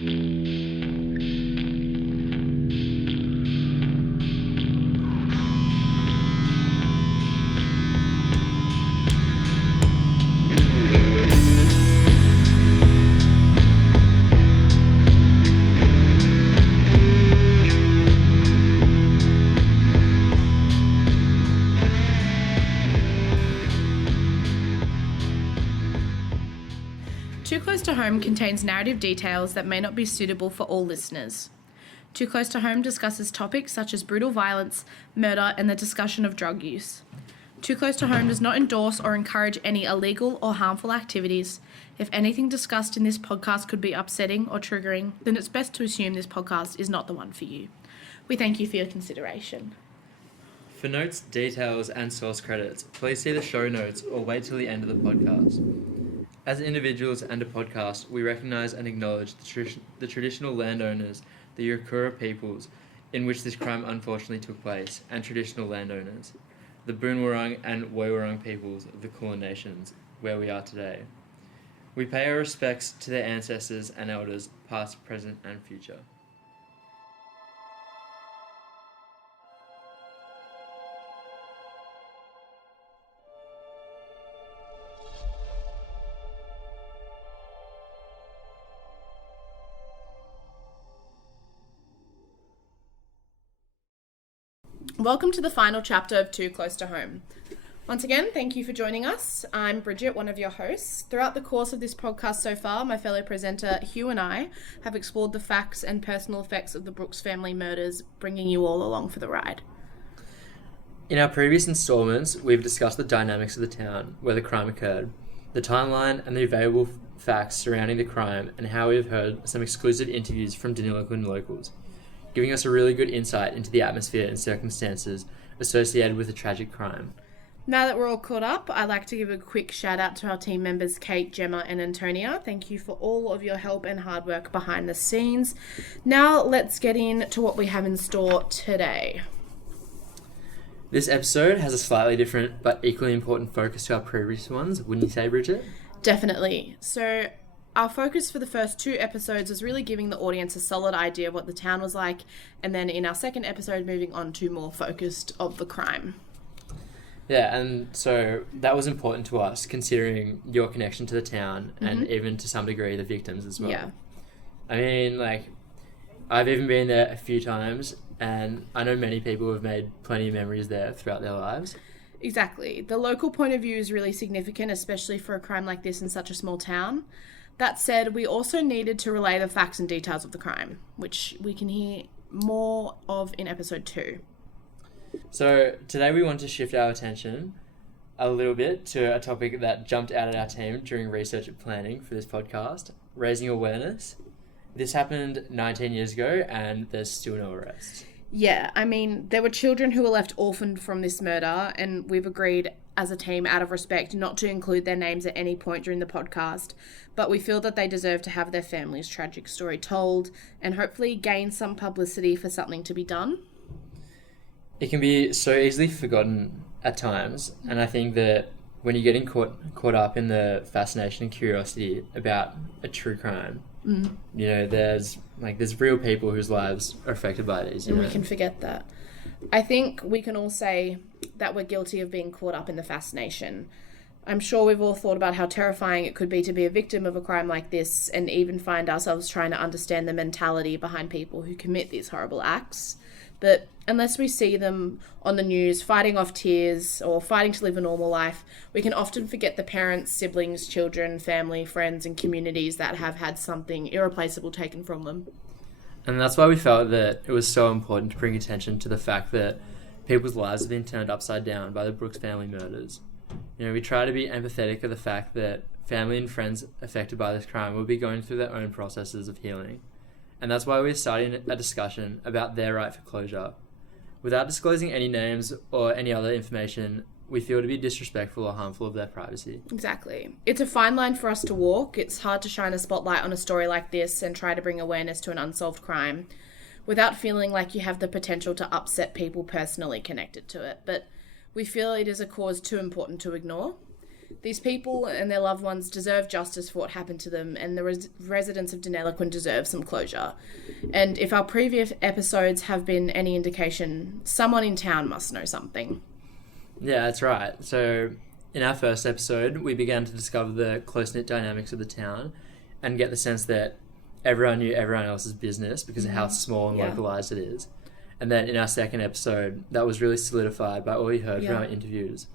Too Close to Home contains narrative details that may not be suitable for all listeners. Too Close to Home discusses topics such as brutal violence, murder, and the discussion of drug use. Too Close to Home does not endorse or encourage any illegal or harmful activities. If anything discussed in this podcast could be upsetting or triggering, then it's best to assume this podcast is not the one for you. We thank you for your consideration. For notes, details, and source credits, please see the show notes or wait till the end of the podcast. As individuals and a podcast, we recognise and acknowledge the traditional landowners, the Yurkura peoples, in which this crime unfortunately took place, and traditional landowners, the Boonwurrung and Woiwurrung peoples of the Kulin Nations, where we are today. We pay our respects to their ancestors and elders, past, present, and future. Welcome to the final chapter of Too Close to Home. Once again, thank you for joining us. I'm Bridget, one of your hosts. Throughout the course of this podcast so far, my fellow presenter Hugh and I have explored the facts and personal effects of the Brooks family murders, bringing you all along for the ride. In our previous installments, we've discussed the dynamics of the town where the crime occurred, the timeline and the available facts surrounding the crime, and how we've heard some exclusive interviews from Deniliquin locals, giving us a really good insight into the atmosphere and circumstances associated with a tragic crime. Now that we're all caught up, I'd like to give a quick shout out to our team members Kate, Gemma and Antonia. Thank you for all of your help and hard work behind the scenes. Now let's get into what we have in store today. This episode has a slightly different but equally important focus to our previous ones, wouldn't you say, Bridget? Definitely. So our focus for the first two episodes was really giving the audience a solid idea of what the town was like, and then in our second episode moving on to more focused of the crime. Yeah, and so that was important to us, considering your connection to the town and even to some degree the victims as well. Yeah. I mean, I've even been there a few times, and I know many people who have made plenty of memories there throughout their lives. Exactly. The local point of view is really significant, especially for a crime like this in such a small town. That said, we also needed to relay the facts and details of the crime, which we can hear more of in episode 2. So today we want to shift our attention a little bit to a topic that jumped out at our team during research and planning for this podcast, raising awareness. This happened 19 years ago and there's still no arrests. Yeah, I mean, there were children who were left orphaned from this murder, and we've agreed as a team, out of respect, not to include their names at any point during the podcast, but we feel that they deserve to have their family's tragic story told and hopefully gain some publicity for something to be done. It can be so easily forgotten at times, and I think that when you're getting caught up in the fascination and curiosity about a true crime, you know, there's real people whose lives are affected by these. And we can forget that. I think we can all say that we're guilty of being caught up in the fascination. I'm sure we've all thought about how terrifying it could be to be a victim of a crime like this and even find ourselves trying to understand the mentality behind people who commit these horrible acts. But unless we see them on the news fighting off tears or fighting to live a normal life, we can often forget the parents, siblings, children, family, friends and communities that have had something irreplaceable taken from them. And that's why we felt that it was so important to bring attention to the fact that people's lives have been turned upside down by the Brooks family murders. You know, we try to be empathetic of the fact that family and friends affected by this crime will be going through their own processes of healing. And that's why we're starting a discussion about their right for closure. Without disclosing any names or any other information, we feel to be disrespectful or harmful of their privacy. Exactly. It's a fine line for us to walk. It's hard to shine a spotlight on a story like this and try to bring awareness to an unsolved crime without feeling like you have the potential to upset people personally connected to it. But we feel it is a cause too important to ignore. These people and their loved ones deserve justice for what happened to them, and the residents of Deniliquin deserve some closure. And if our previous episodes have been any indication, someone in town must know something. Yeah, that's right. So in our first episode, we began to discover the close-knit dynamics of the town and get the sense that everyone knew everyone else's business because of how small and localised it is. And then in our second episode, that was really solidified by all we heard from our interviews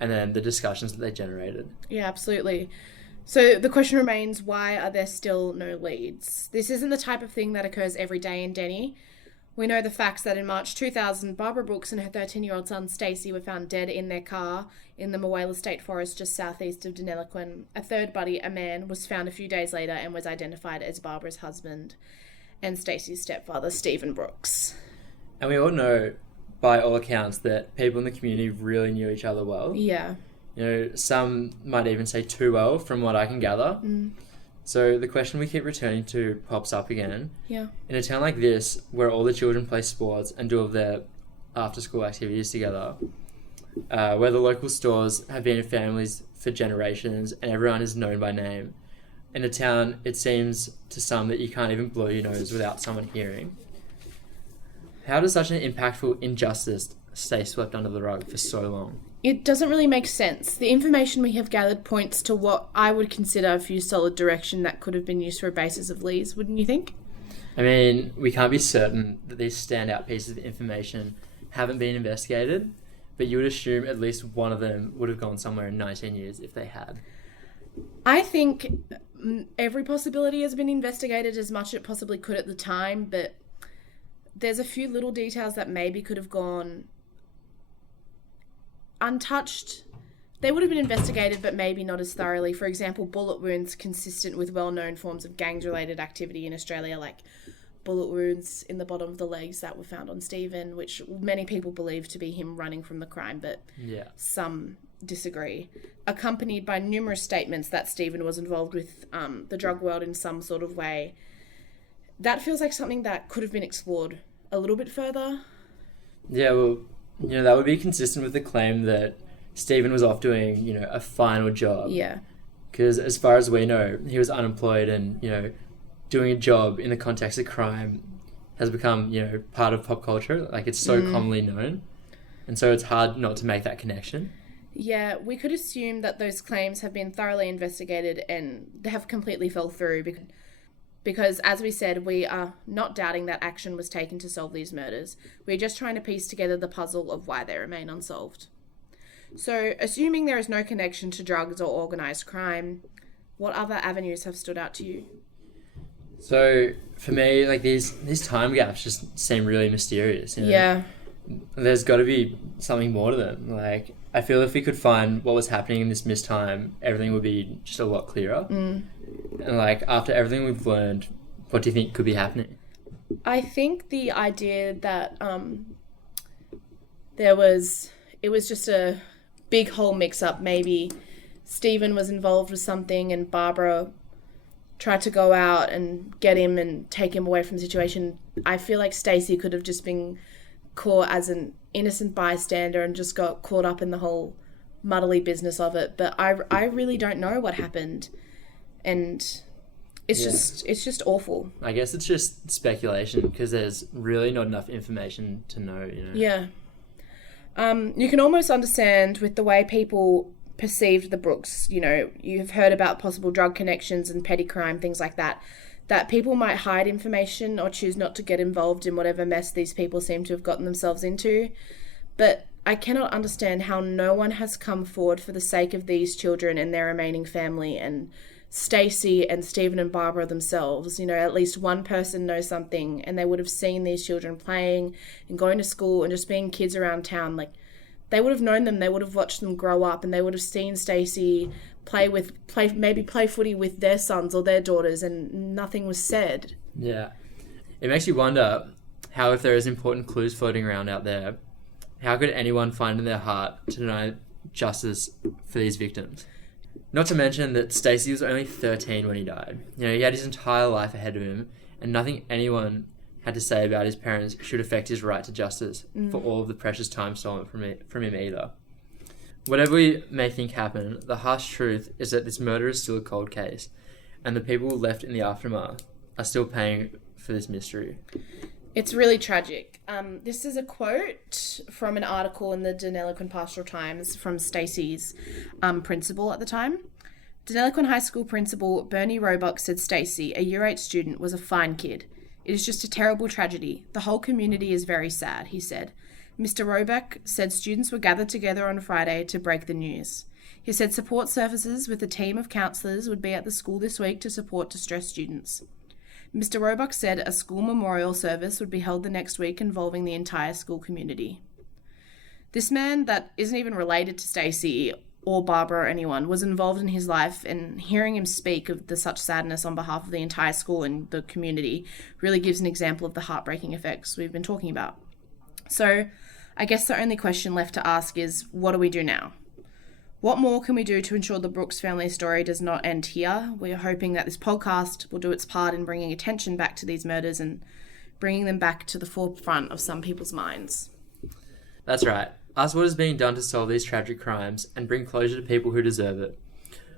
and then the discussions that they generated. Yeah, absolutely. So the question remains, why are there still no leads? This isn't the type of thing that occurs every day in Denny. We know the facts that in March 2000, Barbara Brooks and her 13-year-old son Stacey were found dead in their car in the Moala State Forest just southeast of Deniliquin. A third body, a man, was found a few days later and was identified as Barbara's husband and Stacey's stepfather, Stephen Brooks. And we all know, by all accounts, that people in the community really knew each other well. Yeah. You know, some might even say too well, from what I can gather. So the question we keep returning to pops up again. Yeah. In a town like this, where all the children play sports and do all their after-school activities together, where the local stores have been in families for generations and everyone is known by name, in a town, it seems to some that you can't even blow your nose without someone hearing. How does such an impactful injustice stay swept under the rug for so long? It doesn't really make sense. The information we have gathered points to what I would consider a few solid direction that could have been used for a basis of leads, wouldn't you think? I mean, we can't be certain that these standout pieces of information haven't been investigated, but you would assume at least one of them would have gone somewhere in 19 years if they had. I think every possibility has been investigated as much as it possibly could at the time, but there's a few little details that maybe could have gone untouched. They would have been investigated, but maybe not as thoroughly. For example, bullet wounds consistent with well-known forms of gangs-related activity in Australia, like bullet wounds in the bottom of the legs that were found on Stephen, which many people believe to be him running from the crime, but some disagree. Accompanied by numerous statements that Stephen was involved with the drug world in some sort of way. That feels like something that could have been explored a little bit further. Yeah, well, you know, that would be consistent with the claim that Stephen was off doing, you know, a final job. Yeah. Because as far as we know, he was unemployed and, you know, doing a job in the context of crime has become, you know, part of pop culture. Like, it's so commonly known. And so it's hard not to make that connection. Yeah, we could assume that those claims have been thoroughly investigated and they have completely fell through because, as we said, we are not doubting that action was taken to solve these murders. We're just trying to piece together the puzzle of why they remain unsolved. So, assuming there is no connection to drugs or organised crime, what other avenues have stood out to you? So, for me, like, these time gaps just seem really mysterious. You know? Yeah. There's got to be something more to them. Like, I feel if we could find what was happening in this missed time, everything would be just a lot clearer. And, like, after everything we've learned, what do you think could be happening? I think the idea that it was just a big whole mix-up. Maybe Stephen was involved with something and Barbara tried to go out and get him and take him away from the situation. I feel like Stacey could have just been caught as an innocent bystander and just got caught up in the whole muddly business of it. But I really don't know what happened. And it's just awful. I guess it's just speculation because there's really not enough information to know, you know. Yeah. You can almost understand with the way people perceived the Brooks, you know, you've heard about possible drug connections and petty crime, things like that people might hide information or choose not to get involved in whatever mess these people seem to have gotten themselves into. But I cannot understand how no one has come forward for the sake of these children and their remaining family and Stacey and Stephen and Barbara themselves. You know, at least one person knows something and they would have seen these children playing and going to school and just being kids around town. Like, they would have known them, they would have watched them grow up, and they would have seen Stacey play footy with their sons or their daughters, and nothing was said. Yeah. It makes you wonder how, if there is important clues floating around out there, how could anyone find in their heart to deny justice for these victims? Not to mention that Stacey was only 13 when he died. You know, he had his entire life ahead of him, and nothing anyone had to say about his parents should affect his right to justice for all of the precious time stolen from him either. Whatever we may think happened, the harsh truth is that this murder is still a cold case, and the people left in the aftermath are still paying for this mystery. It's really tragic. This is a quote from an article in the Deniliquin Pastoral Times from Stacey's principal at the time. Deniliquin High School principal Bernie Roebuck said Stacey, a Year 8 student, was a fine kid. It is just a terrible tragedy. The whole community is very sad, he said. Mr. Roebuck said students were gathered together on Friday to break the news. He said support services with a team of counsellors would be at the school this week to support distressed students. Mr. Roebuck said a school memorial service would be held the next week involving the entire school community. This man that isn't even related to Stacey or Barbara or anyone was involved in his life, and hearing him speak of such sadness on behalf of the entire school and the community really gives an example of the heartbreaking effects we've been talking about. So I guess the only question left to ask is, what do we do now? What more can we do to ensure the Brooks family story does not end here? We're hoping that this podcast will do its part in bringing attention back to these murders and bringing them back to the forefront of some people's minds. That's right. Ask what is being done to solve these tragic crimes and bring closure to people who deserve it.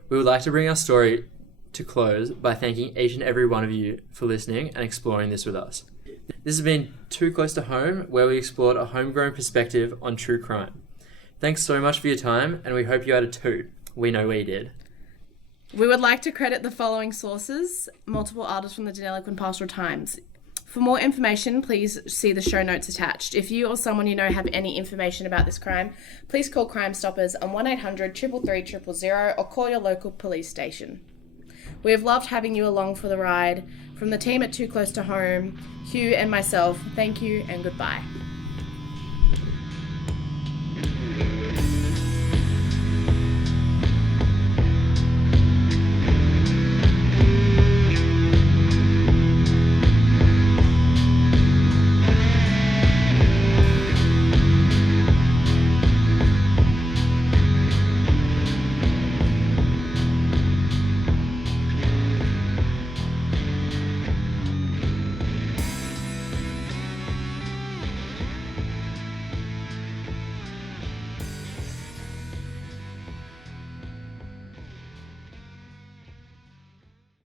We would like to bring our story to close by thanking each and every one of you for listening and exploring this with us. This has been Too Close to Home, where we explored a homegrown perspective on true crime. Thanks so much for your time, and we hope you had a toot. We know we did. We would like to credit the following sources: multiple artists from the Deniliquin Pastoral Times. For more information, please see the show notes attached. If you or someone you know have any information about this crime, please call Crime Stoppers on 1-800-333-000 or call your local police station. We have loved having you along for the ride. From the team at Too Close to Home, Hugh and myself, thank you and goodbye.